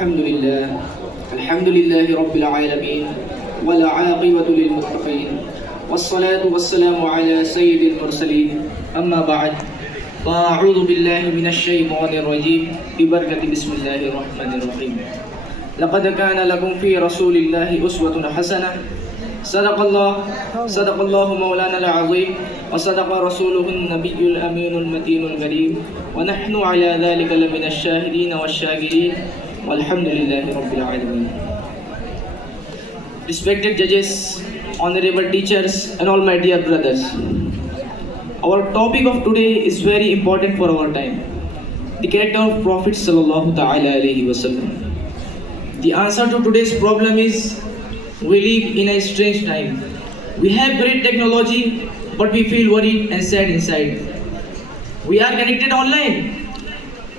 الحمد لله رب العالمين والعاقبة للمتقين والصلاة والسلام على سيد المرسلين أما بعد فأعوذ بالله من الشيطان الرجيم ببركة بسم الله الرحمن الرحيم لقد كان لكم في رسول الله أسوة حسنة صدق الله مولانا العظيم وصدق رسوله النبي الأمين المتين الكريم ونحن على ذلك لمن الشاهدين والشاكرين والحمد لله رب العالمين. Respected judges, honorable teachers and all my dear brothers, our topic of today is very important for our time. The character of Prophet sallallahu ta'ala alayhi wasallam. The answer to today's problem is we live in a strange time. We have great technology, but we feel worried and sad inside. We are connected online,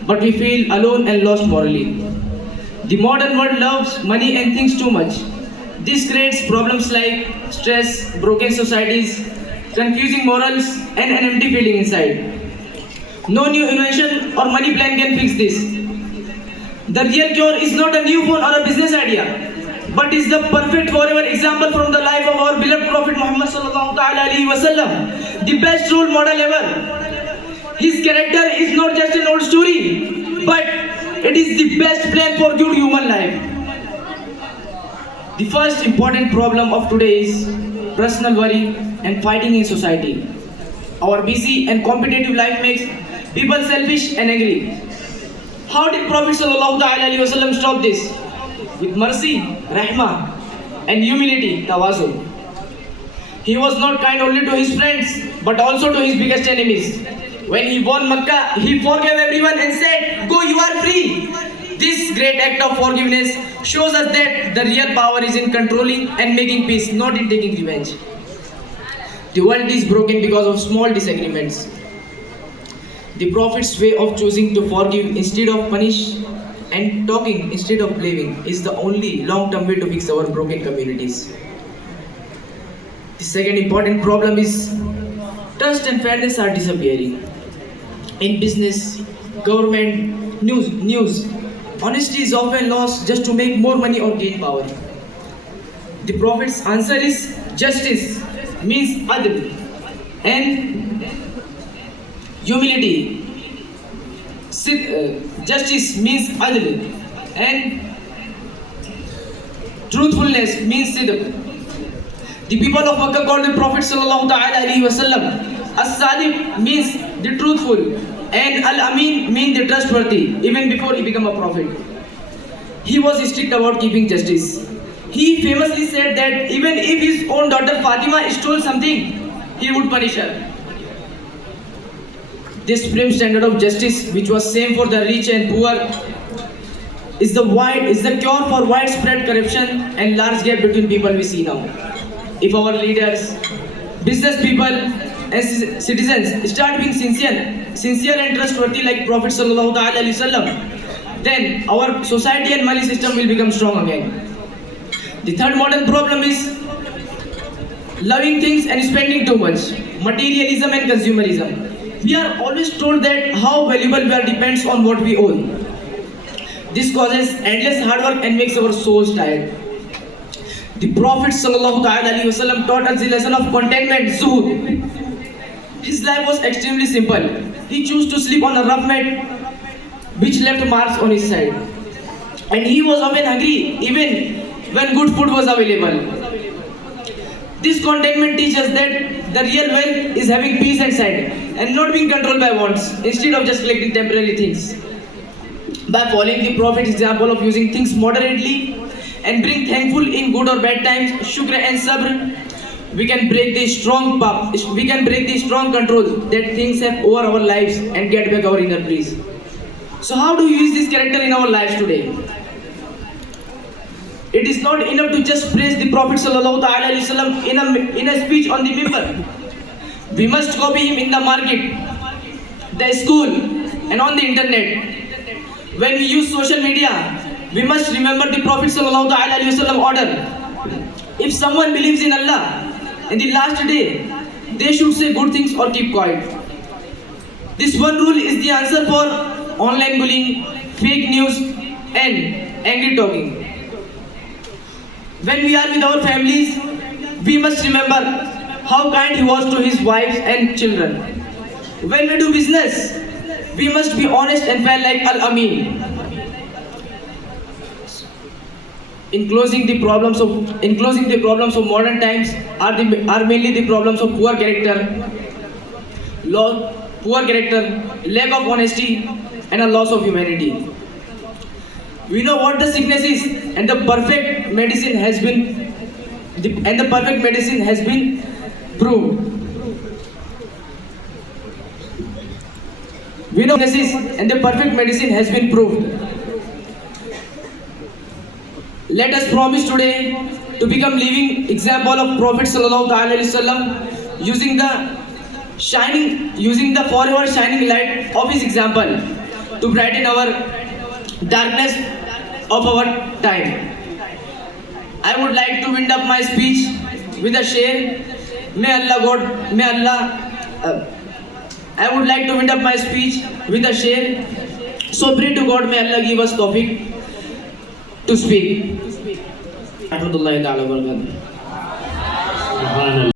but we feel alone and lost morally. The modern world loves money and things too much. This creates problems like stress, broken societies, confusing morals, and an empty feeling inside. No new invention or money plan can fix this. The real cure is not a new phone or a business idea, but is the perfect forever example from the life of our beloved Prophet Muhammad sallallahu alaihi wasallam, the best role model ever. His character is not just an old story, but it is the best plan for good human life. The first important problem of today is personal worry and fighting in society. Our busy and competitive life makes people selfish and angry. How did Prophet sallallahu alaihi wasallam stop this? With mercy, rahmah, and humility, tawazu. He was not kind only to his friends, but also to his biggest enemies. When he won Makkah, he forgave everyone and said, "Go, you are free." This great act of forgiveness shows us that the real power is in controlling and making peace, not in taking revenge. The world is broken because of small disagreements. The Prophet's way of choosing to forgive instead of punish and talking instead of blaming is the only long-term way to fix our broken communities. The second important problem is trust and fairness are disappearing. In business, government, news, honesty is often lost just to make more money or gain power. The Prophet's answer is justice means adl, and humility. Justice means adl, and truthfulness means sidq. The people of Makkah called the Prophet sallallahu alaihi wasallam as-sadiq, means the truthful, and al-amin means the trustworthy, even before he became a prophet. He was strict about keeping justice. He famously said that even if his own daughter Fatima stole something, he would punish her. This supreme standard of justice, which was same for the rich and poor, is the cure for widespread corruption and large gap between people we see now. If our leaders, business people, and citizens start being sincere and trustworthy like Prophet sallallahu alaihi wasallam, then our society and money system will become strong again. The third modern problem is loving things and spending too much, materialism and consumerism. We are always told that how valuable we are depends on what we own. This causes endless hard work and makes our souls tired. The Prophet ﷺ taught us the lesson of contentment, zuhud. His life was extremely simple. He chose to sleep on a rough mat which left marks on his side. And he was often hungry even when good food was available. This contentment teaches that the real wealth is having peace inside and not being controlled by wants instead of just collecting temporary things. By following the Prophet's example of using things moderately and being thankful in good or bad times, shukr and sabr, we can break the strong control that things have over our lives and get back our inner peace. So how do we use this character in our lives today? It is not enough to just praise the Prophet sallallahu alaihi wasallam in a speech on the mimbar. We must copy him in the market, the school, and on the internet. When we use social media, we must remember the Prophet sallallahu alaihi wasallam order. If someone believes in Allah in the last day, they should say good things or keep quiet. This one rule is the answer for online bullying, fake news, and angry talking. When we are with our families, we must remember how kind he was to his wives and children. When we do business, we must be honest and fair like Al-Amin. In closing, the problems of modern times are mainly the problems of poor character, lack of honesty, and a loss of humanity. We know what the sickness is, and the perfect medicine has been proved. We know sickness is, and the perfect medicine has been proved. Let us promise today to become living example of Prophet Sallallahu Alaihi Wasallam, using the forever shining light of his example to brighten our darkness of our time. I would like to wind up my speech with a share. I would like to wind up my speech with a share. So pray to God, may Allah give us tawfiq to speak. Rahmatullahi ta'ala wa barakatuh.